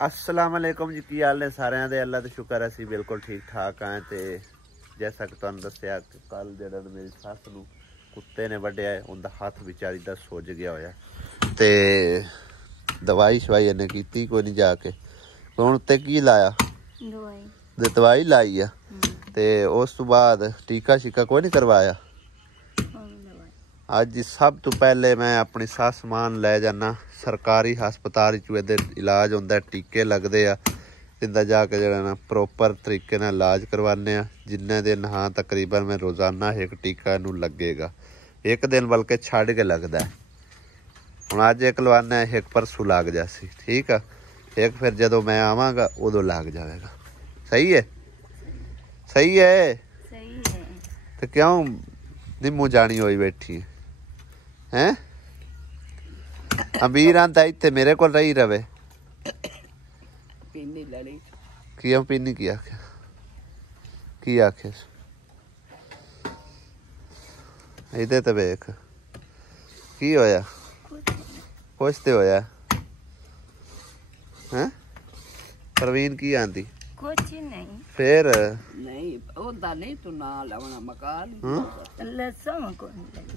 अस्सलाम वालेकुम जी, की हाल ने सारिਆਂ ਦੇ। अल्लाह ਦਾ शुक्र है ਅਸੀਂ बिल्कुल ठीक ठाक हाँ। तो जैसा कि तुहानू दस्सिया कि कल जिहड़ा मेरी सस नूं कुत्ते ने वड्डिया है, उनका हथ बेचारी दा सुज गया होया ते दवाई शवाई इन्हें कीती कोई नहीं जाके। हुण उत्ते की लाया? दवाई लाई आ ते उस तो बाद टीका शीका कोई नहीं करवाया। अज सब तो पहले मैं अपनी सस मान लै जाना सरकारी हस्पताल च इलाज होंदा, टीके लगते आ, इंदा जाके जरा ना प्रोपर तरीके नाल इलाज करवाने। जिन्ने दिन हाँ तकरीबन मैं रोज़ाना एक टीका इनू लगेगा, एक दिन बल्कि छड़ के लगता है। हुण अज एक लवाना एक परसों लग जासी, ठीक है। एक फिर जदों मैं आवांगा उदों लग जाएगा। सही है, सही है, सही है। तो क्यों निम्मू जानी होई बैठी है? अमीर आंदा इत्थे मेरे को रही रवे। पीनी लड़ी क्यों पीनी की आखे? की आखे इधर तो वेख की होया? कुछ तो होया हैं? प्रवीण की आंदी? कुछ नहीं। फिर नहीं ओदा नहीं तू ना लावना मकान लसम को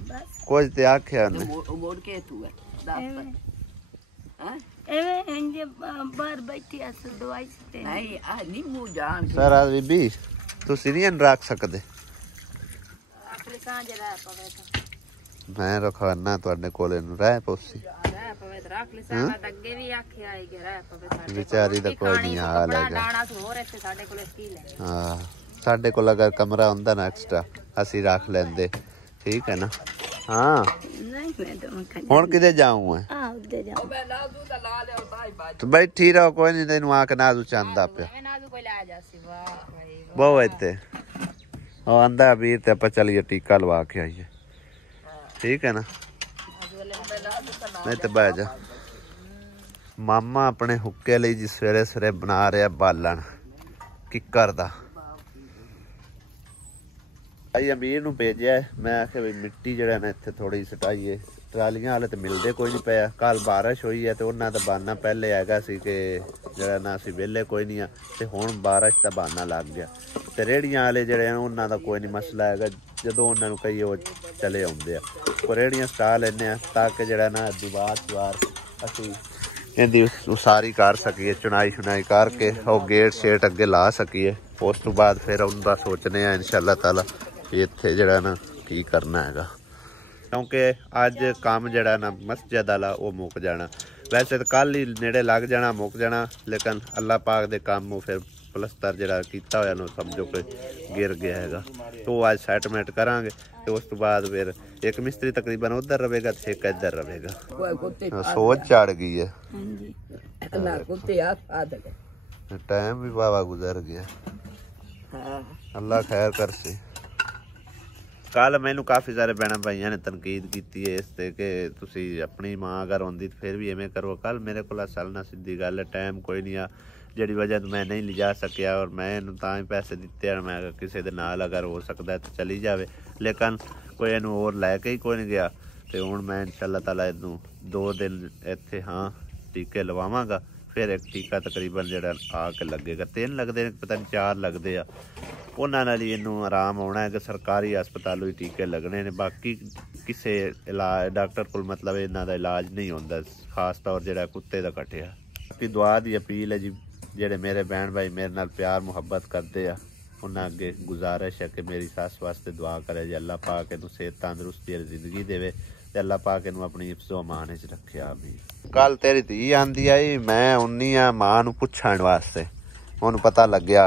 बस कुछ ते आख्या ने मोड़ के तू है एवे इंजे बाहर बैठी अस दवाई से नहीं आ नींबू जान सारा बीबी तुसी नहीं रख सकदे। अपने सांझ रह पवे तो मैं रखवाना तुहाडे कोले नु रह पोसी रह पवे तो रख ले सारा अगे भी आख्या आई के रह पवे साडे बेचारी दा कोई नहीं हाल है डाणा से होर इत्थे साडे कोले की ले। हां साडे कोल अगर कमरा हुंदा ना एक्स्ट्रा असी रख लेंदे, ठीक है ना। हाँ नहीं मैं तो हुण किते जाऊं मैं? हां उधर जाऊं मैं नाजू दा ला ले भाई बाज तो बैठी रहो कोई नहीं तेनू आके नाजू चंदा पे मैं नाजू कोई ला जासी। वाह भाई बहुत इत्ते ओ आंदा वीर ते ਆਪਾਂ चलिए टीका लवा के आइए, ठीक है ना। नहीं तो बह जा। मामा अपने हुक्के लिए जी सवेरे सवेरे बना रहा बालन किकर दा। आई अमीर नूं भेजिया मैं आखे भी मिट्टी जरा ना इत्थे थोड़ी सटाइए, ट्रालियां हाले तो मिलते कोई नहीं पाया। कल बारिश हुई है तो उन्होंने बहाना पहले हैगा सी कि जरा ना असीं वेले कोई नहीं आ, ते हुण बारिश का बहाना लग गया। तो रेहड़ियां वाले जड़े उन्हों का कोई नहीं मसला है, जो उन्होंने कही वो चले आते हैं। वो रेहड़ियां सटा लेने ताकि जरा ना दीवार शवार असीं इहदी उसारी कर सकीए, चुनाई शुनाई करके और गेट शेट अगे ला सकीए। उस तो बाद फिर उनका सोचने इंशाअल्लाह ताला कि इत्थे जरा ना की करना है, क्योंकि अज काम जरा ना मस्जिद वाला वो मुक जाना। वैसे तो कल ही नेड़े लग जाना मुक जाना, लेकिन अल्लाह पाक दे काम फिर पलस्तर जरा किया होया नो समझो कि गिर गया है, तो आज सैटमेंट करांगे। तो उस तो बाद फिर एक मिस्त्री तकरीबन उधर रहेगा तो एक इधर रहेगा। सोच चढ़ गई है, टाइम भी बाबा गुजर गया। अल्लाह खैर कर से। कल मैनू काफ़ी सारे भैन भाइयों ने तनकीद की है इस ते कि तुसी अपनी माँ अगर आंदी तो फिर भी इवें करो। कल मेरे को असल ना सीधी गल है, टाइम कोई नहीं आ जिहड़ी वजह तो मैं नहीं लिजा सकिया, और मैं तां ही पैसे दिते हैं। मैं किसी दे नाल अगर हो सकता है तो चली जावे, लेकिन कोई इनू होर लैके ही कोई नहीं गया। तो हुण मैं इंशाअल्लाह ताला इनू 2 दिन इत्थे हाँ टीके लवावांगा। फिर एक टीका तकरीबन जिहड़ा आके लगेगा, 3 लगते हैं पता नहीं 4 लगते आ, उन्हां नाल ही इनू आराम आना है कि सरकारी हस्पतालों ही टीके लगने ने। बाकी किसी इलाज डॉक्टर को मतलब इन्हां दा इलाज नहीं होंदा, खास तौर जिहड़ा कुत्ते दा कट्टिया। बाकी दुआ दी अपील है जी, जेडे मेरे बहन भाई मेरे नाल प्यार मुहब्बत करते हैं उन्हें अगे गुजारिश है कि मेरी सस वास्ते दुआ करे जी अल्लाह पाक इनू सेहत तंदुरुस्ती वाली जिंदगी देवे ते अल्लाह पाक इनू अपनी हिफ्ज़ो अमान च रखे। आमीन। कल तेरी धी आंदी आई, मैं उन्नी आ मां नू पुछण वास्ते, उन्हें पता लग्या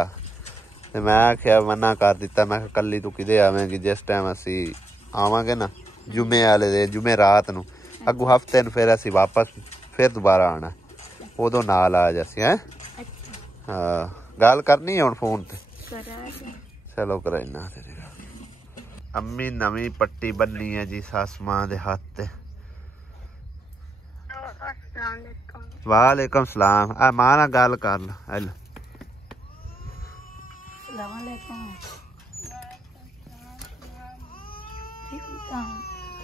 ते मैं आख्या मना कर दिता। मैं कल्ली तू किदे आवेंगी, जिस टाइम असी आवांगे ना जुमे वाले दे जुमे रात नू अगू हफ्ते नू फिर असी वापस फिर दोबारा आना, उदों नाल आ जासी हैं। हाँ गल करनी है हुण फोन ते चलो कराइना तेरे। अम्मी नवी पट्टी बन्नी है जी सस मां दे हाथ ते। वालेकुम सलाम। आ मां नाल गल कर ला। हेलो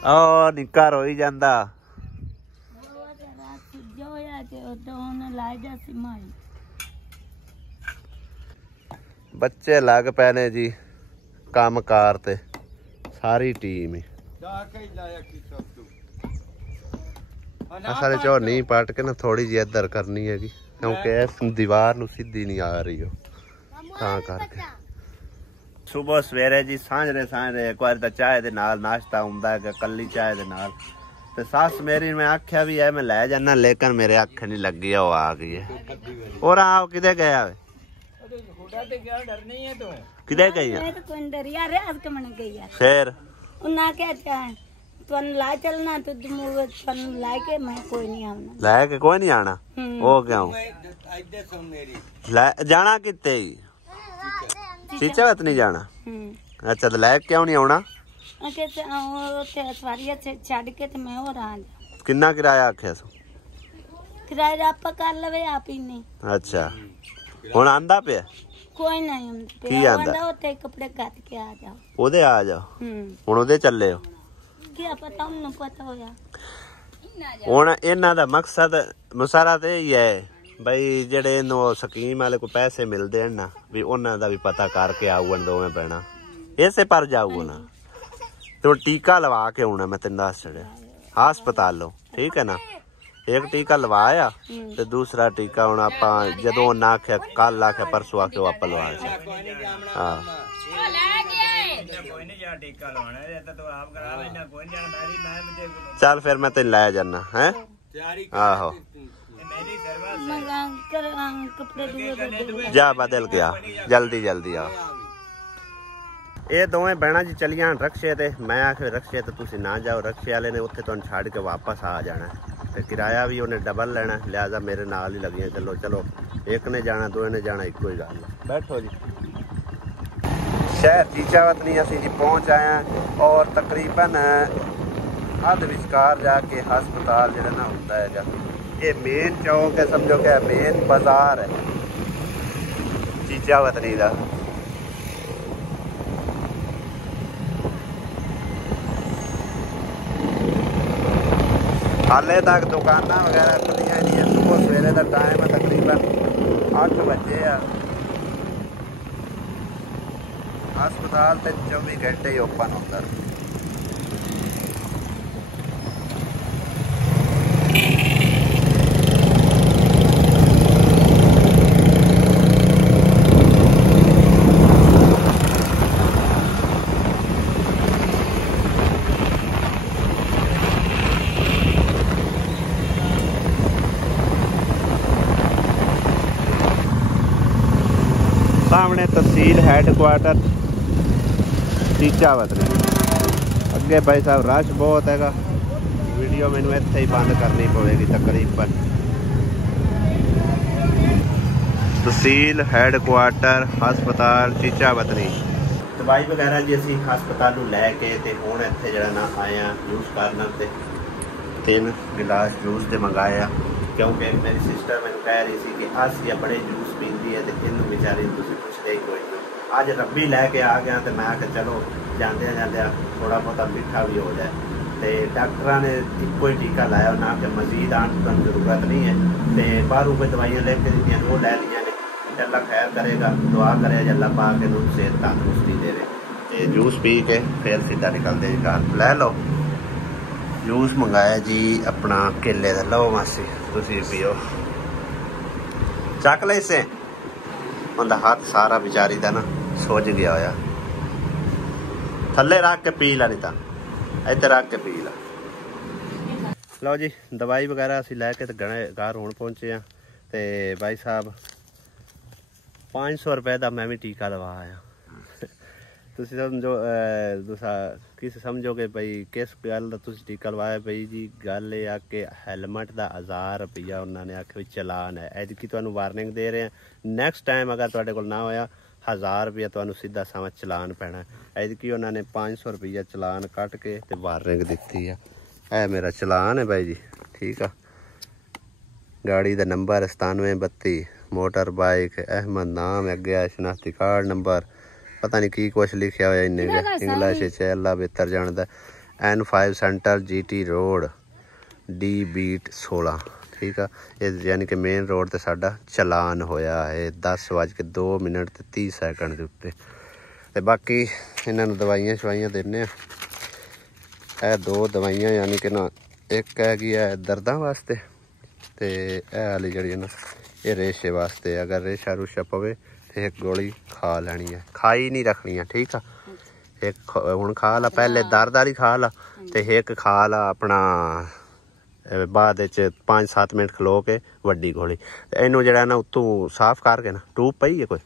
ओ निक्का रोई जांदा ਬੱਚੇ ਲੱਗ ਪਏ ਨੇ ਜੀ ਕੰਮ ਕਾਰ ਤੇ ਸਾਰੀ ਟੀਮ ਹੀ ਅਸਾਂ ਝੋਨੀ ਪੱਟ ਕੇ ਨਾ ਥੋੜੀ ਜਿਹੀ ਇੱਧਰ ਕਰਨੀ ਹੈਗੀ ਕਿਉਂਕਿ ਇਸ ਦੀਵਾਰ ਨੂੰ ਸਿੱਧੀ ਨਹੀਂ ਆ ਰਹੀ ਉਹ ਤਾਂ ਕਰਕੇ ਸੁਬਹ ਸਵੇਰੇ ਜੀ ਸਾਂਝਰੇ ਇੱਕ ਵਾਰ ਤਾਂ ਚਾਹ ਦੇ ਨਾਲ ਨਾਸ਼ਤਾ ਹੁੰਦਾ ਹੈਗਾ ਕੱਲੀ ਚਾਹ ਦੇ ਨਾਲ ਤੇ ਸੱਸ ਮੇਰੀ ਮੈਂ ਆਖਿਆ ਵੀ ਐ ਮੈਂ ਲੈ ਜਾਣਾ ਲੇਕਿਨ ਮੇਰੇ ਅੱਖ ਨਹੀਂ ਲੱਗੀ ਉਹ ਆ ਗਈ ਹੈ और आप किधर गया है डर नहीं है तो किधर गई है तो कोई डरिया रे आज के मन गई है शेर उन्ना क्या चाहे तन ला चलना तो तुम तन लाके मैं कोई नहीं आना लाके कोई नहीं आना ओ क्यों जाना कितने चीचावत नहीं जाना अच्छा तो लाके क्यों नहीं आना सवारी छड़ के तो मैं और आ जा कितना किराया आख्या सो किराया आप कर लवे आप ही नहीं अच्छा ਹੁਣ ਆਂਦਾ ਪਿਆ ਕੋਈ ਨਹੀਂ ਆਂਦਾ ਕੀ ਆਂਦਾ ਉੱਥੇ ਕੱਪੜੇ ਕੱਟ ਕੇ ਆ ਜਾਓ ਉਹਦੇ ਆ ਜਾਓ ਹੁਣ ਉਹਦੇ ਚੱਲੇ ਹੋ ਕੀ ਪਤਾ ਉਹਨੂੰ ਪਤਾ ਹੋਇਆ ਹੁਣ ਇਹਨਾਂ ਦਾ ਮਕਸਦ ਮੁਸਾਰਾ ਤੇ ਹੀ ਹੈ ਬਈ ਜਿਹੜੇ ਇਹਨੂੰ ਸਕੀਮ ਵਾਲੇ ਕੋ ਪੈਸੇ ਮਿਲਦੇ ਹਨ ਨਾ ਵੀ ਉਹਨਾਂ ਦਾ ਵੀ ਪਤਾ ਕਰਕੇ ਆਊਗਾ ਦੋਵੇਂ ਪੈਣਾ ਇਸੇ ਪਰ ਜਾਊਗਾ ਨਾ ਤੇ ਟੀਕਾ ਲਵਾ ਕੇ ਆਉਣਾ ਮੈਂ ਤੈਨੂੰ ਦੱਸ ਛੜਿਆ ਹਸਪਤਾਲੋਂ ਠੀਕ ਹੈ ਨਾ एक टीका लवाया तो दूसरा टीका हूँ आप जो ना आख्या कल आख्या परसों आके आप लवाया चल फिर मैं तेन लाया जाना है आहो जा बदल गया जल्दी जल्दी आ ਇਹ ਦੋਵੇਂ ਬਹਿਣਾ ਜੀ ਚਲੀਆਂ ਰਕਸ਼ੇ ਤੇ ਮੈਂ ਆਖਿਆ ਰਕਸ਼ੇ ਤੇ ਤੁਸੀਂ ਨਾ ਜਾਓ ਰਕਸ਼ੇ ਵਾਲੇ ਨੇ ਉੱਥੇ ਤੁਹਾਨੂੰ ਛੱਡ ਕੇ ਵਾਪਸ ਆ ਜਾਣਾ ਤੇ ਕਿਰਾਇਆ ਵੀ ਉਹਨੇ ਡਬਲ ਲੈਣਾ ਲਿਆਜ਼ਾ ਮੇਰੇ ਨਾਲ ਹੀ ਲੱਗੀਆਂ ਚਲੋ ਚਲੋ ਇੱਕ ਨੇ ਜਾਣਾ ਦੋਵੇਂ ਨੇ ਜਾਣਾ ਇੱਕੋ ਹੀ ਗੱਲ ਬੈਠੋ ਜੀ ਸ਼ਹਿਰ ਚੀਚਾਵਤ ਨਹੀਂ ਅਸੀਂ ਜੀ ਪਹੁੰਚ ਆਏ ਹਾਂ ਔਰ ਤਕਰੀਬਨ ਅੱਧ ਵਿਚਕਾਰ ਜਾ ਕੇ ਹਸਪਤਾਲ ਜਿਹੜਾ ਨਾ ਹੁੰਦਾ ਹੈਗਾ ਇਹ ਮੇਨ ਚੌਕ ਹੈ ਸਮਝੋ ਕਿ ਮੇਨ ਬਾਜ਼ਾਰ ਹੈ ਚੀਚਾਵਤ ਨਹੀਂ ਦਾ हाले तक दुकाना वगैरह खुलियां नहीं है सुबह सवेरे का टाइम है तकरीबन 8 बजे है हस्पताल तो 24 घंटे ही ओपन होता है सामने तहसील हैडकुआटर चीचावत ने अगे भाई साहब रश बहुत हैगा वीडियो मैनू इत्थे ही बंद करनी पवेगी तकरीबन तहसील हैडकुआटर हस्पताल चीचावतनी दवाई वगैरह जी असी हस्पताल लैके ते हुण इत्थे जिहड़ा ना आए जूस करना ते 3 गिलास जूस दे मंगाया क्योंकि मेरी सिस्टर मैनू कह रही थी कि आसिया बड़े जूस पींदी है तो इनू बेचारी तुसीं पुछदे ही कोई नहीं अज रब्बी लैके आ गया तो मैं आख्या चलो जांदे जांदे थोड़ा बहुत मिठा भी हो जाए तो डॉक्टर ने इको ही टीका लाया उन्हें आख्या मजीद आने की जरूरत नहीं है तो बाहरों कोई दवाइयां लेके दी वो लै लिया ने अल्लाह खैर करेगा दुआ करे अल्लाह पा के सेहत तंदुरुस्ती देवे तो जूस पी के फिर सीधा निकलते घर लै लो जूस मंगाया जी अपना केले का लो मासी तुसी पियो चक ले इसे उनका हाथ सारा बेचारी का ना सुज गया होया थले रख के पी ला नहीं तो इधर रख के पी ला लो जी दवाई वगैरह असी लैके तो घर हुण पहुंचे हैं तो भाई साहब 500 रुपए का मैं भी टीका लवा आया तुसी समझो किस समझोगे भाई किस गल का तुसी टीका लवाया भाई जी गल ये आ कि हैलमेट का 1000 रुपया उन्होंने आखे चलान है एदकी तुहानू वार्निंग दे रहे हैं नैक्सट टाइम अगर तुहाडे कोल ना होया 1000 रुपया तुहानू सीधा समा चलान पैना एदकी उन्होंने 500 रुपया चलान कट के ते वार्निंग दी है ए मेरा चलान है भाई जी ठीक है गाड़ी का नंबर 9732 मोटर बाइक अहमद नाम अगे शनाख्ती कार्ड नंबर पता नहीं की कुछ लिखा हुआ इन्ने इंग्लिश अल्लाह बेहतर जानता N5 centre GT road D beat 16 ठीक है। यानी कि मेन रोड ते साडा चलान होया है 10:02:30 के उत्ते। ते बाकी इन्होंने दवाइयां शवाइयां देने ए 2 दवाइयां यानी कि ना एक हैगी है दर्दां वास्ते ते ए वाली जिहड़ी है ना ये रेशे वास्ते। अगर रेशा रूशा पवे तो एक गोली खा लैनी है, खाई नहीं रखनी है ठीक है। एक हुण खा ला पहले दर्द वाली खा ला ते एक खा ला अपना बाद 5-7 मिनट खलो के वड्डी गोली। इनू जरा ना उत्तों साफ करके ना टूब पई है कोई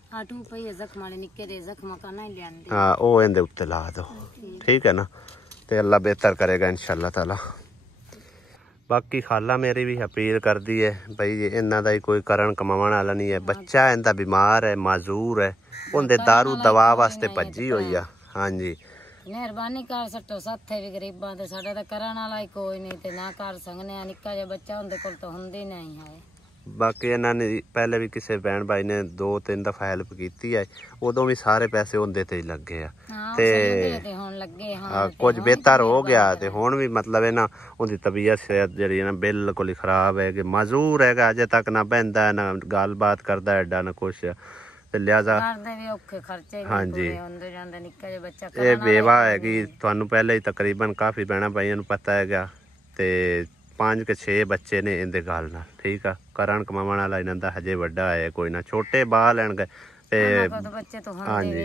हाँ वो इहदे उत्ते ला दो ठीक है ना। ते अल्लाह बेहतर करेगा इंशाअल्लाह ताला। बाकी खाला मेरी भी अपील कर दी है भाई इन्हों का ही कोई करन कमाने वाला नहीं है। बच्चा इनका बीमार है माजूर है उनके दारू दवा वास्ते भजी हुई है। हाँ जी मेहरबानी कर सटो साथे भी गरीबां ते साडा तां करन वाला ही कोई नहीं ते ना कर सकने आ। निक्का जिहा बच्चा उनदे कोल तां हुंदी नहीं है। बाकी इन्होंने पहले भी किसी भैन भाई ने 2-3 दफा हेल्प की है उदों भी सारे पैसे उनदे ते ही लगे ते कुछ बेहतर हो गया ते हुण भी मतलब है ना उनकी तबीयत सेहत जी ना बिल्कुल ही खराब है कि माजूर है अजे तक ना बहंदा है ना गल बात करता एडा ना कुछ लिहाजा हाँ जी ये बेवा है कि तुहानू पहले ही तकरीबन काफ़ी भैन भाइयों को पता है गया ते 5 के 6 बच्चे ने इनके गल नाल ठीक है। करन कमाने वाला इन्हां दा हजे वड्डा है कोई ना छोटे बाल लैणगे ते हाँ जी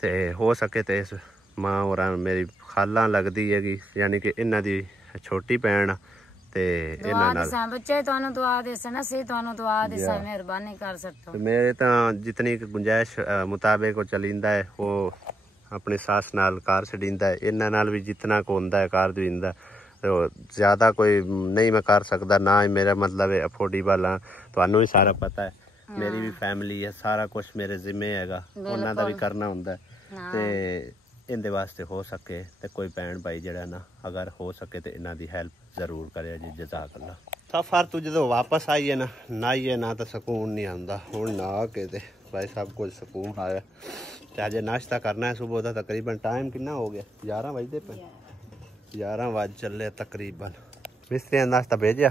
ते हो सके तो इस माँ और मेरी खाला लगती है कि यानी कि इन्हां दी छोटी भैन मेरे तो जितनी गुंजाइश मुताबिक वो चलींदा है वो अपनी सास नाल कार छड़ींदा है। इन्हां नाल भी जितना को हुंदा है कार दींदा तो ज़्यादा कोई नहीं मैं कर सकता ना ही मेरा मतलब है अफोर्डेबल हाँ। तुहानू भी सारा पता है मेरी भी फैमिली है सारा कुछ मेरे जिम्मे हैगा उन्हां दा भी करना हुंदा है ते इनके वास्ते हो सके तो कोई भैन भाई जरा ना अगर हो सके तो इन्हों की हेल्प जरूर करे जी। जज़ाकल्लाह। सफ़र तू जो वापस आइए ना नहाइए ना तो सुकून नहीं आता। हुण नहा के ते भाई सब कुछ सुकून आया तो अजे नाश्ता करना है सुबह का तकरीबन टाइम कितना हो गया 11 बजते पे 11 बज चले तकरीबन। मिस्त्री ने नाश्ता भेजा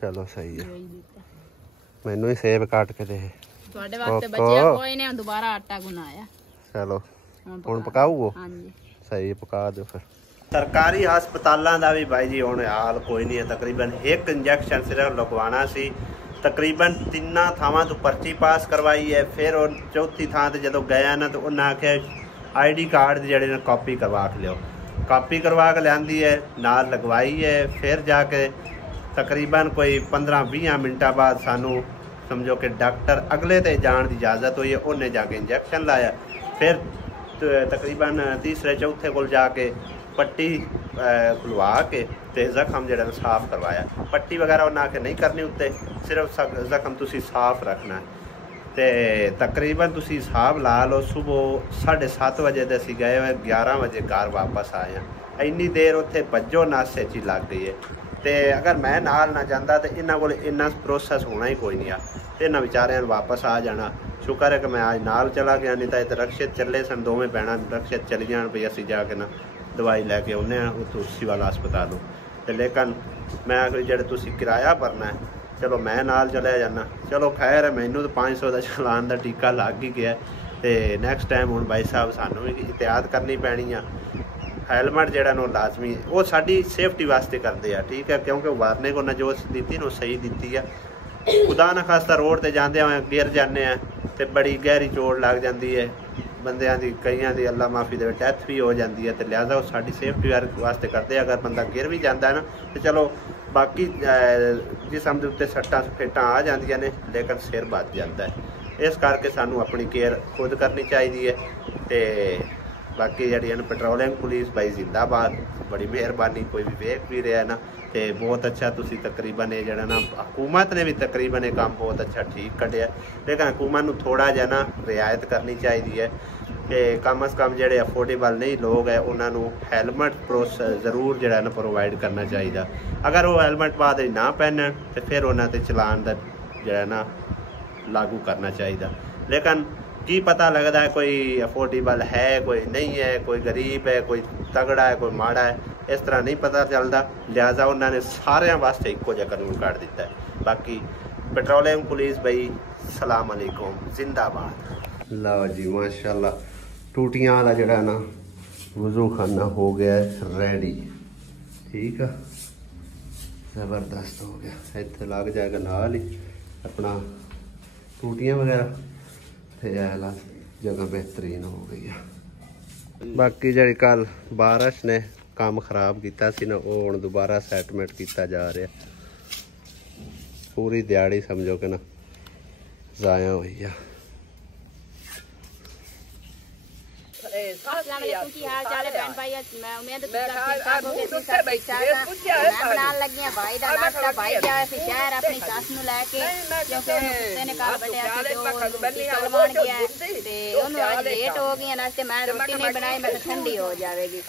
चलो सही है। मैनू ही सेब काट के दे चलो ਹੁਣ ਪਕਾਊ ਸਹੀ ਪਕਾ ਦਿਓ ਫਿਰ। ਸਰਕਾਰੀ ਹਸਪਤਾਲਾਂ ਦਾ ਵੀ ਬਾਈ ਜੀ ਹੁਣ ਹਾਲ ਕੋਈ ਨਹੀਂ ਹੈ। ਤਕਰੀਬਨ ਇੱਕ ਇੰਜੈਕਸ਼ਨ ਸਿਰਫ ਲਗਵਾਉਣਾ ਸੀ ਤਕਰੀਬਨ 3 ਥਾਵਾਂ ਤੋਂ ਪਰਚੀ ਪਾਸ ਕਰਵਾਈ ਹੈ। ਫਿਰ ਉਹ ਚੌਥੀ ਥਾਂ ਤੇ ਜਦੋਂ ਗਿਆ ਨਾ ਤਾਂ ਉਹਨਾਂ ਆਖਿਆ ID ਕਾਰਡ ਦੀ ਜਿਹੜੇ ਨੇ ਕਾਪੀ ਕਰਵਾ ਕੇ ਲਿਓ। ਕਾਪੀ ਕਰਵਾ ਕੇ ਲਿਆਂਦੀ ਹੈ ਨਾਲ ਲਗਵਾਈ ਹੈ। ਫਿਰ ਜਾ ਕੇ ਤਕਰੀਬਨ ਕੋਈ 15-20 ਮਿੰਟਾਂ ਬਾਅਦ ਸਾਨੂੰ ਸਮਝੋ ਕਿ ਡਾਕਟਰ ਅਗਲੇ ਤੇ ਜਾਣ ਦੀ ਇਜਾਜ਼ਤ ਹੋਈ ਹੈ। ਉਹਨੇ ਜਾ ਕੇ ਇੰਜੈਕਸ਼ਨ ਲਾਇਆ। फिर तकरीबन 3-4 को जाके पट्टी खुलवा के ते जख्म जो साफ करवाया। पट्टी वगैरह उन्हें आके नहीं करनी उत्ते सिर्फ जख्म तुसी साफ रखना ते तकरीबन तुसी हिसाब ला लो सुबह 7:30 बजे ते असीं गए हुए 11 बजे घर वापस आए हैं। इन्नी देर उत्थे भज्जो नासे च लग गई है ते अगर मैं नाल ना जांदा तो इन्हां कोल इन्ना प्रोसैस होना ही कोई नहीं आ। इन्हां बेचारियां वापस आ जाना। शुक्र है कि मैं आज नाल चला गया नहीं तो रक्षित चले सन दोवें भैन रक्षित चली जान भी असीं जाके ना दवाई लैके आने उत्थों सिविल हस्पतालों तो लेकिन मैं जेह्ड़े तुसीं किराया भरना है चलो मैं नाल चलिया जाना। चलो खैर है मैनू तो 500 का चलान का टीका लग ही गया तो नैक्सट टाइम हुण भाई साहब सानू भी एहतियात करनी पैनी आ। हैलमेट जो लाजमी वो साड़ी सेफ्टी वास्ते करते हैं ठीक है क्योंकि वारने को ना जो दी ना सही दी है। खुदा ना खास्ता रोड से जाते हुए गिर जाने तो बड़ी गहरी चोट लग जाती है बंदियां दी कईयां दी अल्लाह माफ़ी दे डैथ भी हो जाती है तो लिहाजा वो साड़ी सेफ्टी वास्ते करते हैं। अगर बंदा गिर भी जाता है ना तो चलो बाकी जिसम के उत्ते सट्टां फेटां आ जांदियां ने लेकिन सिर बच जाता है। इस करके सानू अपनी केयर खुद करनी चाहिए है। तो बाकी जी पेट्रोलिंग पुलिस भाई जिंदाबाद बड़ी मेहरबानी कोई भी वेख भी रहा है ना तो बहुत अच्छा तुसी तकरीबन ये जरा ना हुकूमत ने भी तकरीबन ये काम बहुत अच्छा ठीक कढ़िया लेकिन हुकूमत को थोड़ा जहा ना रियायत करनी चाहिए है कि कम अज़ कम जोड़े अफोर्डेबल नहीं लोग है उन्होंने हैलमेट जरूर जरा ना प्रोवाइड करना चाहिए। अगर वो हैलमेट बाद ना पहन तो फिर उन्होंने चलान का जरा ना लागू करना चाहिए। लेकिन की पता लगता है कोई अफोर्डेबल है कोई नहीं है कोई गरीब है कोई तगड़ा है कोई माड़ा है ਇਸ ਤਰ੍ਹਾਂ ਨਹੀਂ ਪਤਾ ਚੱਲਦਾ, ਲਿਹਾਜ਼ਾ ਉਹਨਾਂ ਨੇ ਸਾਰਿਆਂ ਵਾਸਤੇ ਇੱਕੋ ਜਿਹਾ ਕਾਨੂੰਨ ਕੱਢ ਦਿੱਤਾ ਹੈ। ਬਾਕੀ ਪੈਟਰੋਲੀਅਮ ਪੁਲਿਸ ਬਈ ਸਲਾਮ ਅਲੈਕੁਮ ਜ਼ਿੰਦਾਬਾਦ। ਲਓ ਜੀ ਮਾਸ਼ਾਅੱਲਾ ਟੂਟੀਆਂ ਵਾਲਾ ਜਿਹੜਾ ਨਾ ਵਜ਼ੂ ਖਾਨਾ ਹੋ ਗਿਆ ਰੈਡੀ। ਠੀਕ ਆ, ਜ਼ਬਰਦਸਤ ਹੋ ਗਿਆ। ਇੱਥੇ ਲੱਗ ਜਾਏਗਾ ਨਾਲ ਹੀ ਆਪਣਾ ਟੂਟੀਆਂ ਵਗੈਰਾ ਤੇ ਇਹ ਜਗ੍ਹਾ बेहतरीन हो गई है। बाकी जी कल बारिश ने काम खराब किया सी ना, वो हुण दोबारा सैटमेंट किया जा रहा। पूरी दिहाड़ी समझो कि ना जाया हुई है। ठंडी हो जाएगी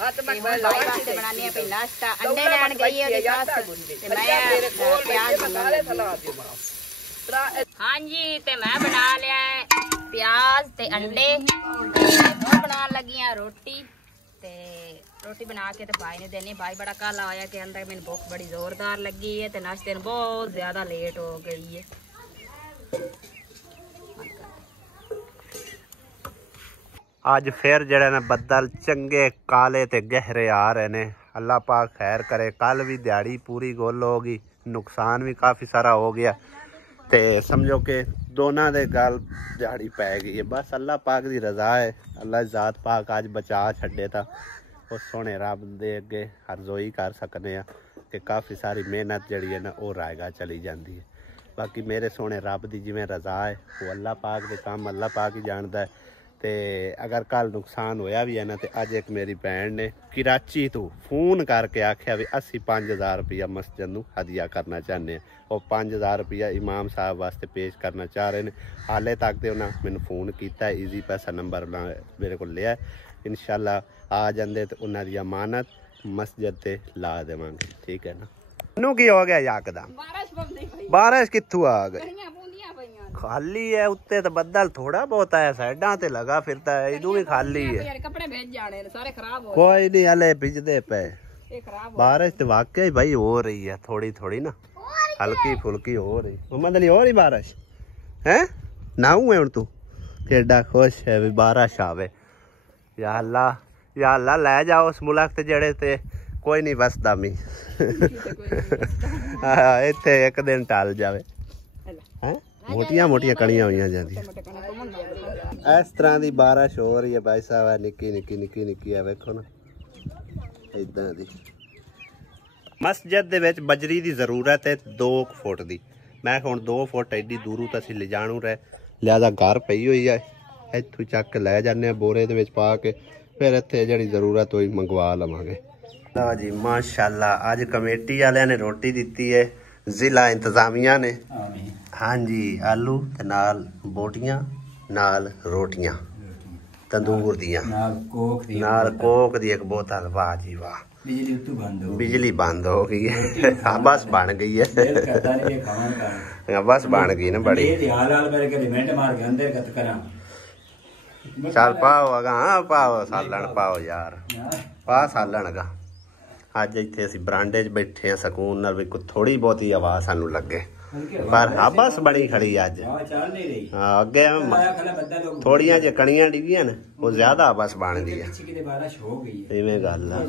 नाश्ता अंडे लैन गई हाँ जी, ते मैं बना लिया प्याज ते अंडे बना लगी रोटी ते रोटी बना के ते भाई ने देनी। भाई बड़ा काला आया के अंदर मैंने भूख बड़ी जोरदार लगी है ते नाश्ते में बहुत ज्यादा लेट हो गई है। अज फिर जड़े ने बदल चंगे काले ते गहरे आ रहे ने। अल्लाह पाक खैर करे। कल भी दिहाड़ी पूरी गुल हो गई, नुकसान भी काफ़ी सारा हो गया ते समझो कि दोनों दे गल दिहाड़ी पै गई है। बस अल्लाह पाक दी रज़ा है। अल्लाह ज़ात पाक अज बचा छड्डे तां उस सोहने रब दे अगे अर्ज़ोई कर सकने आ कि काफ़ी सारी मेहनत जिहड़ी है ना वो रायगा चली जाती है। बाकी मेरे सोहने रब दी जिवें रज़ा है वो अल्लाह पाक दे काम अल्लाह पाक ही जानदा है। ते अगर कल नुकसान होया भी है ना, तो अज एक मेरी भैन ने कराची तो फोन करके आख्या भी असी 5000 रुपया मस्जिद नूं हदिया करना चाहते हैं। और 5000 रुपया इमाम साहब वास्ते पेश करना चाह रहे हैं। हाले तक तो उन्हें मैंने फोन किया, ईजी पैसा नंबर मेरे को लिया। इंशाल्लाह आ जाते तो उन्होंने अमानत मस्जिद से ला देवांगे। ठीक है ना। नू की हो गया यकदम बारिश कित्थों आ गई? खाली है उत्ते तो बदल थोड़ा बहुत है, साइडा ते लगा फिरता है, इदू भी खाली है। कपड़े भेज जाने सारे खराब हो कोई नहीं, हले भिजदे पे। बारिश तो वाकई भाई हो रही है, थोड़ी थोड़ी ना हल्की फुल्की हो रही। मोहम्मद अली हो रही बारिश है नाऊ है हुण तू केडा खुश है भी बारिश आवे। या अल्लाह लै जाओ उस मुल्क ते जेड़े ते कोई नहीं बसदा मी इत्थे एक दिन टल जावे हैं। मोटिया मोटिया कणियां हुई जांदियां। इस तरह की बारिश हो रही है भाई साहब। निक्की निक्की निक्की निक्की है, वेखो ना इदां दी। मस्जिद दे विच बजरी की जरूरत है 2 फुट की। मैं हुण 2 फुट एडी दूरों तो असीं ले जाणू रहे, लिहाजा घर पई हुई है, इत्थों चक के लै जाने बोरे दे विच पा के, फिर इत्थे जिहड़ी जरूरत होई मंगवा लवांगे। लो जी माशाअल्लाह अज कमेटी वालियां ने रोटी दित्ती है, जिला इंतजामिया ने। हाँ जी, आलू ते नाल बोटियां नाल रोटियां तंदूर दियां नाल कोक दी एक बोतल। वाह जी वाह। बिजली बंद हो गई है। बस बन गई है, बस बन गई ना बड़ी। चल पाओ अगा, पाओ सालन पाओ यार, पा सालन अगा। अज इत्थे असीं बरांडे च बैठे हैं सकून नाल, भी थोड़ी बहुती आवाज़ सानू लगे, पर हबस बड़ी खड़ी अज। हाँ अगे थोड़ियां जे कणियां डिगियां ने वो ज्यादा हबस बन गई है। इवें गल है।